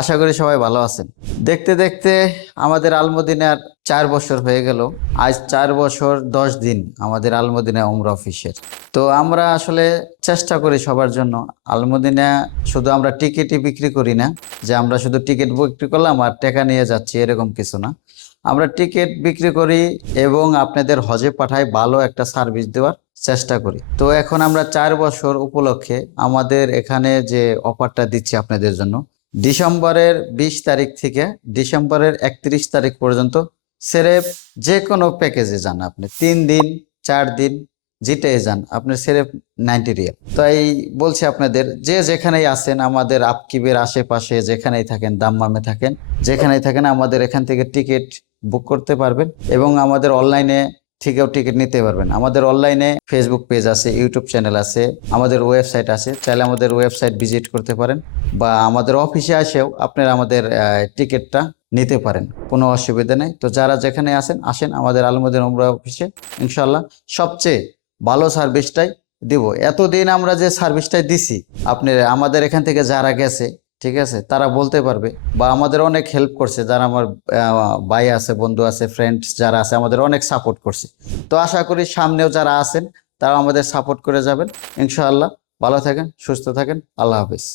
আশা করি সবাই ভালো আছেন। দেখতে দেখতে আমাদের আলমদিনার 4 বছর হয়ে গেল। আজ 4 বছর 10 দিন আমাদের আলমদিনা উমরা অফিসের। তো আমরা আসলে চেষ্টা করি সবার জন্য। আলমদিনা শুধু আমরা টিকিটই বিক্রি করি না, যে আমরা শুধু টিকিট বিক্রি করলাম আর টাকা নিয়ে যাচ্ছি, এরকম কিছু না। আমরা টিকিট বিক্রি করি এবং আপনাদের হজে পাঠাই, ভালো একটা সার্ভিস দেওয়ার চেষ্টা করি। তো এখন আমরা 4 বছর উপলক্ষে আমাদের এখানে যে অফারটা দিচ্ছি আপনাদের জন্য, ডিসেম্বরের 20 তারিখ থেকে ডিসেম্বরের 31 তারিখ পর্যন্ত সেরেফ যে কোনো প্যাকেজে যান, আপনি 3 দিন 4 দিন যেটাই যান, আপনার সেরেফ 90 রিয়াল। তাই বলছি আপনাদের, যে যেখানেই আছেন, আমাদের আপকিবের আশেপাশে যেখানেই থাকেন, দাম্মামে থাকেন, যেখানেই থাকেন, আমাদের এখান থেকে টিকিট বুক করতে পারবেন এবং আমাদের অনলাইনে থেকেও টিকিট নিতে পারবেন। আমাদের অনলাইনে ফেসবুক পেজ আছে, ইউটিউব চ্যানেল আছে, আমাদের ওয়েবসাইট আছে, চাইলে আমাদের ওয়েবসাইট ভিজিট করতে পারেন বা আমাদের অফিসে আসেও আপনারা আমাদের টিকিটটা নিতে পারেন, কোনো অসুবিধা নেই। তো যারা যেখানে আসেন, আসেন আমাদের আলমদিনা উমরা অফিসে, ইনশাল্লাহ সবচেয়ে ভালো সার্ভিসটাই দিব। এতদিন আমরা যে সার্ভিসটাই দিছি, আপনি আমাদের এখান থেকে যারা গেছে, ঠিক আছে, তারা বলতে পারবে বা আমাদের অনেক হেল্প করছে, যারা আমার ভাই আছে, বন্ধু আছে, ফ্রেন্ডস যারা আছে, আমাদের অনেক সাপোর্ট করছে। তো আশা করি সামনেও যারা আছেন তারা আমাদের সাপোর্ট করে যাবেন ইনশাআল্লাহ। ভালো থাকেন, সুস্থ থাকেন, আল্লাহ হাফিজ।